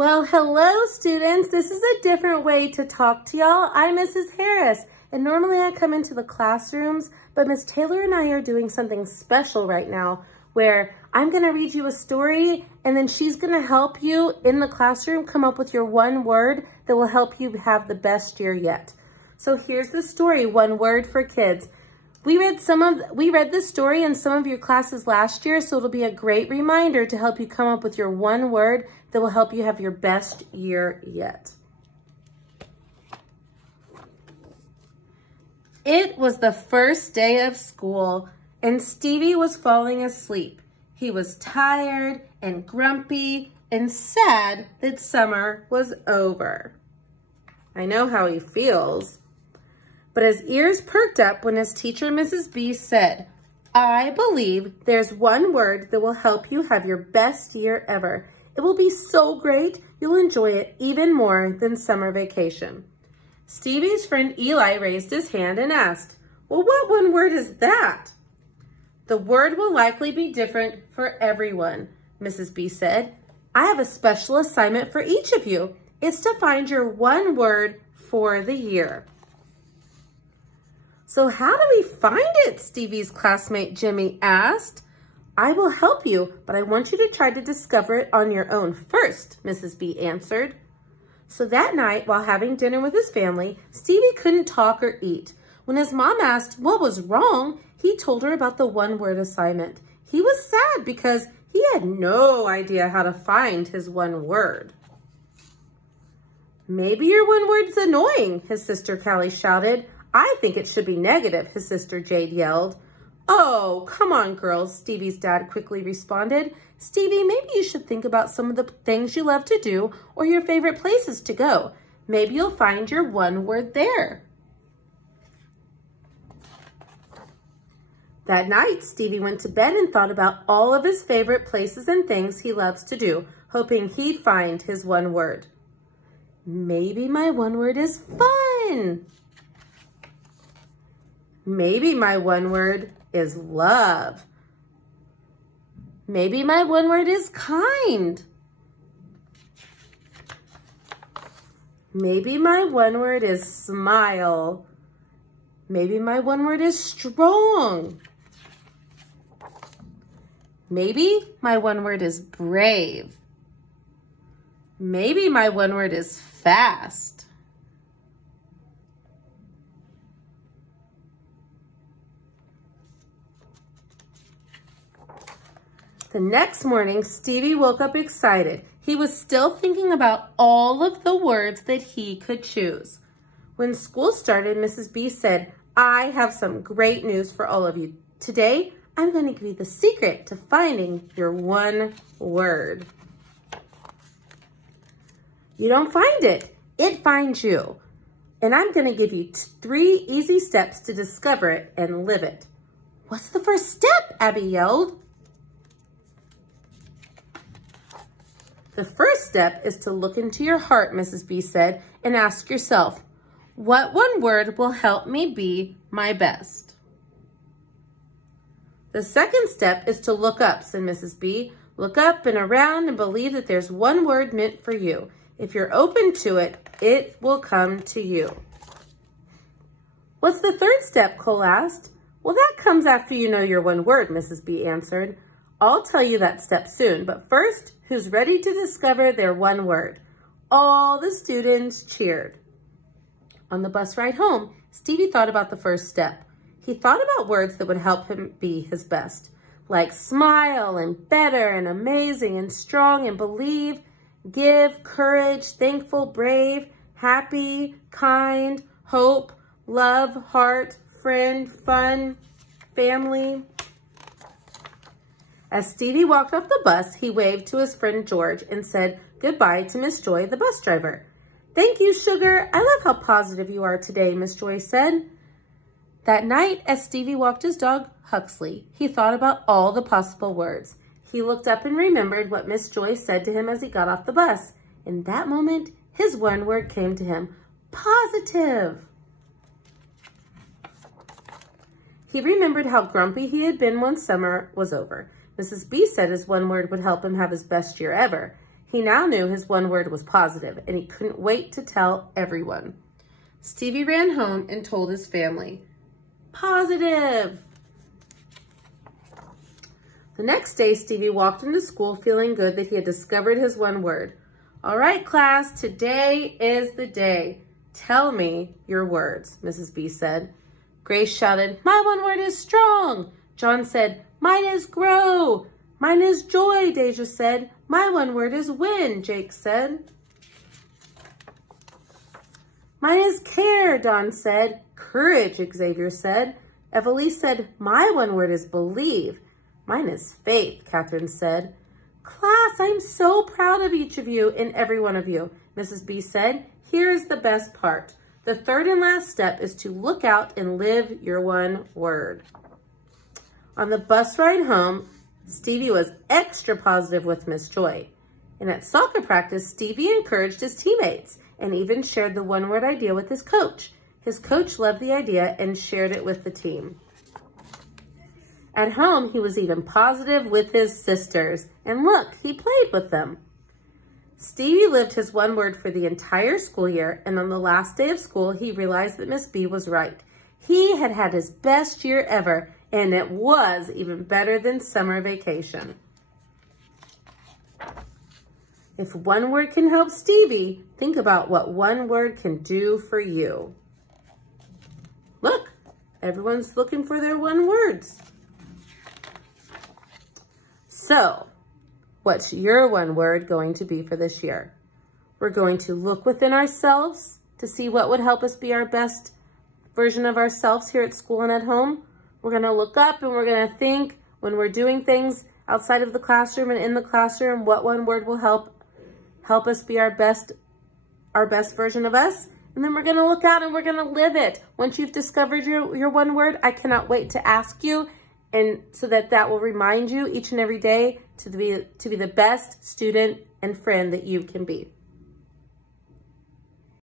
Well, hello students. This is a different way to talk to y'all. I'm Mrs. Harris, and normally I come into the classrooms, but Miss Taylor and I are doing something special right now where I'm gonna read you a story and then she's gonna help you in the classroom come up with your one word that will help you have the best year yet. So here's the story, One Word for Kids. We read this story in some of your classes last year, so it'll be a great reminder to help you come up with your one word that will help you have your best year yet. It was the first day of school, and Stevie was falling asleep. He was tired and grumpy and sad that summer was over. I know how he feels. But his ears perked up when his teacher, Mrs. B, said, "I believe there's one word that will help you have your best year ever. It will be so great, you'll enjoy it even more than summer vacation." Stevie's friend Eli raised his hand and asked, "Well, what one word is that?" "The word will likely be different for everyone," Mrs. B said. "I have a special assignment for each of you. It's to find your one word for the year." "So how do we find it?" Stevie's classmate Jimmy asked. "I will help you, but I want you to try to discover it on your own first," Mrs. B answered. So that night, while having dinner with his family, Stevie couldn't talk or eat. When his mom asked what was wrong, he told her about the one-word assignment. He was sad because he had no idea how to find his one word. "Maybe your one word's annoying," his sister Callie shouted. "I think it should be negative," his sister Jade yelled. "Oh, come on, girls," Stevie's dad quickly responded. "Stevie, maybe you should think about some of the things you love to do or your favorite places to go. Maybe you'll find your one word there." That night, Stevie went to bed and thought about all of his favorite places and things he loves to do, hoping he'd find his one word. Maybe my one word is fun. Maybe my one word is love. Maybe my one word is kind. Maybe my one word is smile. Maybe my one word is strong. Maybe my one word is brave. Maybe my one word is fast. The next morning, Stevie woke up excited. He was still thinking about all of the words that he could choose. When school started, Mrs. B said, "I have some great news for all of you. Today, I'm going to give you the secret to finding your one word." You don't find it, it finds you. And I'm going to give you 3 easy steps to discover it and live it. "What's the first step?" Abby yelled. "The first step is to look into your heart," Mrs. B said, "and ask yourself, what one word will help me be my best?" "The second step is to look up," said Mrs. B. "Look up and around and believe that there's one word meant for you. If you're open to it, it will come to you." "What's the third step?" Cole asked. "Well, that comes after you know your one word," Mrs. B answered. "I'll tell you that step soon, but first, who's ready to discover their one word?" All the students cheered. On the bus ride home, Stevie thought about the first step. He thought about words that would help him be his best, like smile and better and amazing and strong and believe, give, courage, thankful, brave, happy, kind, hope, love, heart, friend, fun, family. As Stevie walked off the bus, he waved to his friend George and said goodbye to Miss Joy, the bus driver. "Thank you, sugar. I love how positive you are today," Miss Joy said. That night, as Stevie walked his dog, Huxley, he thought about all the possible words. He looked up and remembered what Miss Joy said to him as he got off the bus. In that moment, his one word came to him, positive. He remembered how grumpy he had been when summer was over. Mrs. B said his one word would help him have his best year ever. He now knew his one word was positive, and he couldn't wait to tell everyone. Stevie ran home and told his family, "Positive!" The next day, Stevie walked into school feeling good that he had discovered his one word. "All right, class, today is the day. Tell me your words," Mrs. B said. Grace shouted, "My one word is strong." John said, "Mine is grow." "Mine is joy," Deja said. "My one word is win," Jake said. "Mine is care," Don said. "Courage," Xavier said. Evelise said, "My one word is believe." "Mine is faith," Catherine said. "Class, I'm so proud of each of you and every one of you," Mrs. B said. "Here's the best part. The third and last step is to look out and live your one word." On the bus ride home, Stevie was extra positive with Miss Joy. And at soccer practice, Stevie encouraged his teammates and even shared the one-word idea with his coach. His coach loved the idea and shared it with the team. At home, he was even positive with his sisters. And look, he played with them. Stevie lived his one word for the entire school year, and on the last day of school, he realized that Miss B was right. He had had his best year ever, and it was even better than summer vacation. If one word can help Stevie, think about what one word can do for you. Look, everyone's looking for their one words. So, what's your one word going to be for this year? We're going to look within ourselves to see what would help us be our best version of ourselves here at school and at home. We're going to look up and we're going to think when we're doing things outside of the classroom and in the classroom, what one word will help us be our best version of us. And then we're going to look out and we're going to live it. Once you've discovered your one word, I cannot wait to ask you, and so that will remind you each and every day to be the best student and friend that you can be.